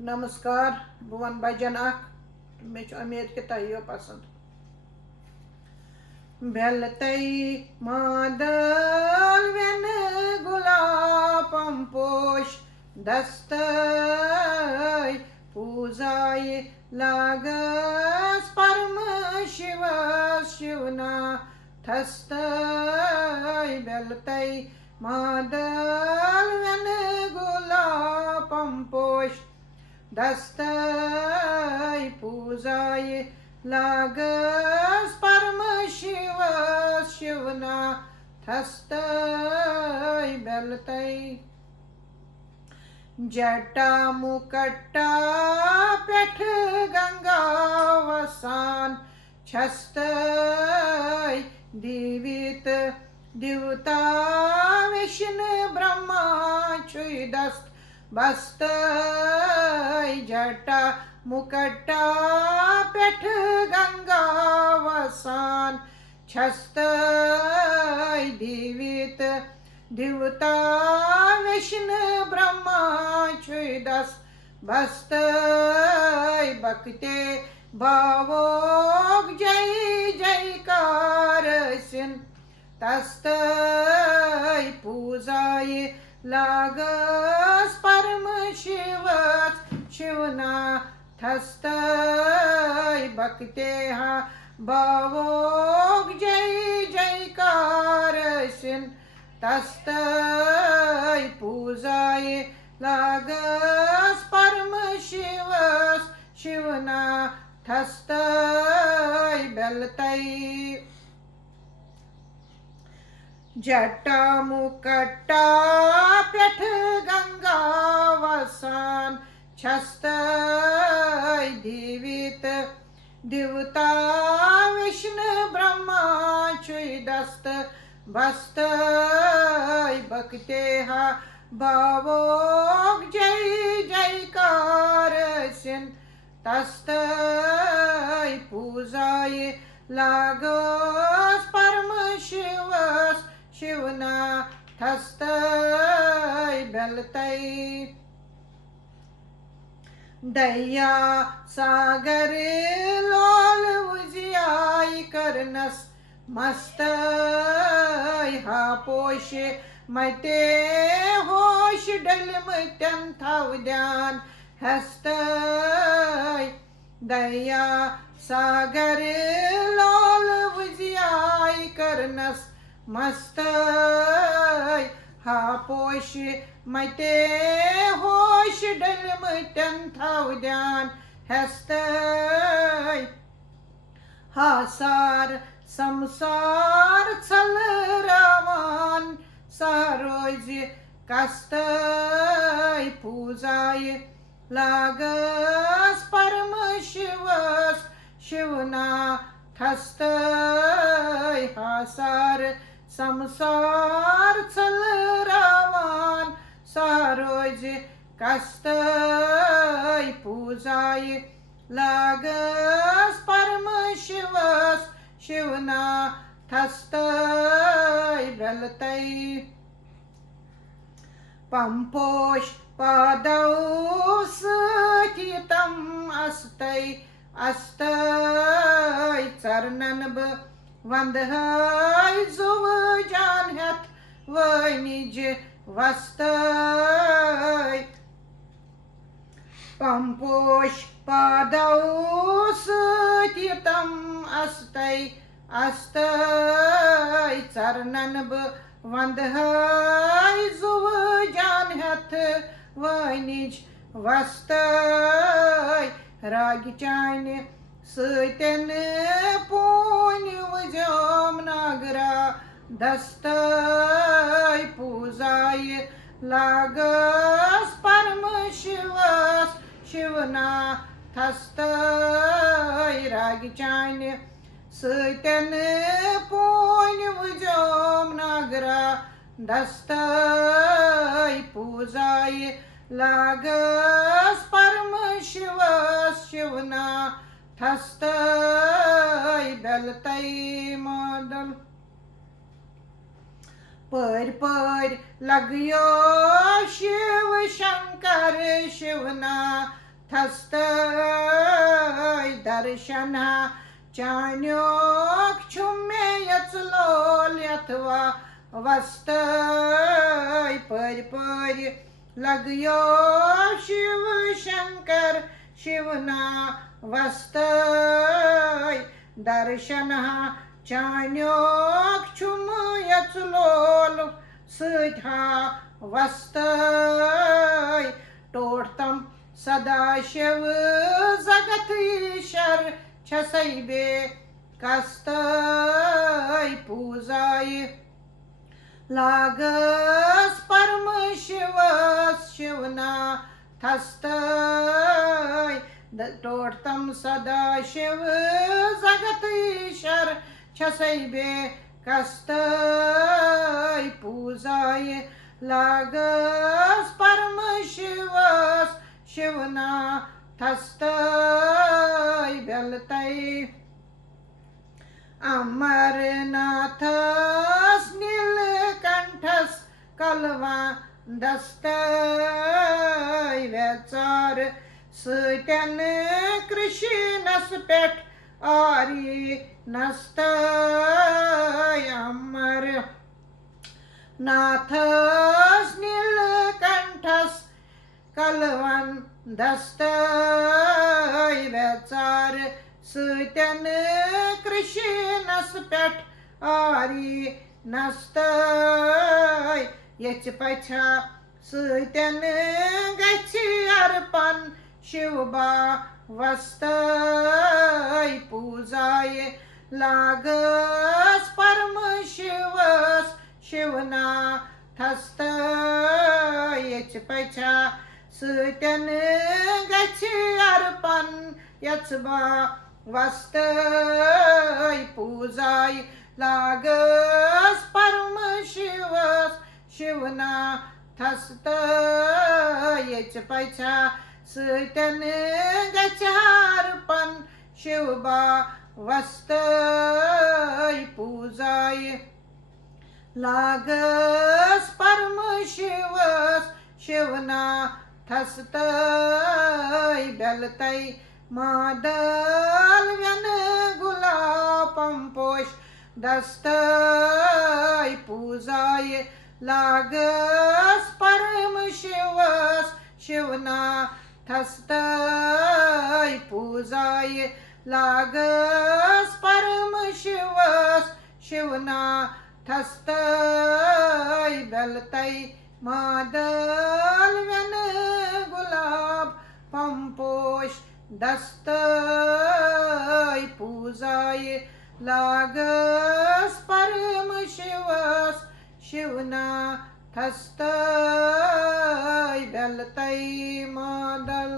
नमस्कार बह वन भजन मे उम्मीद कि तुम यी पसंद बेल तई मादल वेन गुलापम पोश दस्तय पूजाय लागस परम शिव शिवना थस्तय बेल तई मादल वेन गुलापम पोश दस्तय पूजाय लागस परम शिव शिवना थस्तय बेलतय जटा मुकट्टा पेठ गंगा वसान छस्तय दीवित दिवता विष्णु ब्रह्मा छुदस्त बस्तय जटा मुकट्टा पेठ गंगा वसान छस्तय दीवित दिवता विष्णु ब्रह्मा छुदस बस्तय भक्ते भावोग जय जयकार सिन तस्तय पूजाय लागस परम शिव शिवना थस्तय भक्ते हा भावोग जय जयकार सिन तस्तय पूजाय लागस परम शिव शिवना थस्तय बेलतय जटा मुकट्टा पेठ गंगा वसान छस्तय दीवित दिवता विष्णु ब्रह्मा छुदस्त बस्तय भक्ते हा भावोग जय जयकार सिन तस्तय पूजाय लागस परम शिव शिवना थस्तय बेलतय दया सागर लोल उजियाय करनस मस्तय हा पोश मते होश डलम त्यन थव ध्यान हस्तय दया सागर लोल उजियाय करनस मस्तय हा पोश मते होश डलम त्यन थव ध्यान हस्तय हा सार संसार चल रावान सारोज कस्तय पूजाय लागस परम शिव शिवना थस्तय हा सार संसार चल रावान सारोज कस्तय पूजाय लागस परम शिव शिवना थस्तय बेलतय पंपोश पादौ सहितं अस्तय अस्तय चरणन वंदहय जुव जान हेत वनिज वस्तय पंपोश पादौ सहितं अस्तय अस्तय चरणन वंदहय जुव जान हेत वनिज वस्तय राग चान सतन पून वजम नागरा दस्तय पूजाय लागस परम शिव शिवना थस्तय राग चान सतन पून वजम नागरा दस्तय पूजाय लागस परम शिव शिवना थस्तय बेलतय मादल पर पर लगियो शिव शंकर शिवना थस्तय दर्शना चान्योक छुम्मे यचलोल यथवा वस्तय पर लगयो शिव शंकर शिवना वस्तय दर्शना चान्योक छुम यचलोल सथा वस्तय टोटतम सदाशिव जगत ईश्वर छसैबे कस्तय पूजाय लागस परम शिवस शिवना थस्तय टोटतम सदाशिव जगत ईश्वर छसैबे कस्तय पूजाय लागस परम शिवस शिवना थस्तय बेलतय अमरनाथस नीलकंठस कलवा दस्तय वेचार सत्यान कृष्णस पेठ आरी नस्तय अमर नाथस नीलकंठस कलवन दस्तय वेचार सत्यान कृष्णस पेठ आरी नस्तय यच पछा सत्यान गच्छ अर्पण शिवबा वस्तय पूजाय लागस परम शिवस शिवना थस्तय यच पछा सत्यान गच्छ अर्पण यचबा वस्तय पूजाय लागस परम शिवस शिवना थस्तय यच पछा सत्यान गच्छ अर्पण शिवबा वस्तय पूजाय लागस परम शिवस शिवना थस्तय बेलतय मादल व्यन गुलापम पोष दस्तय पूजाय लागस परम शिवस शिवना थस्तय पूजाय लागस परम शिवस शिवना थस्तय बेलतय मादल व्यन गुलाब पंपोष दस्तय पूजाय लागस परम शिवस शिवना थस्तय बेलतय मादल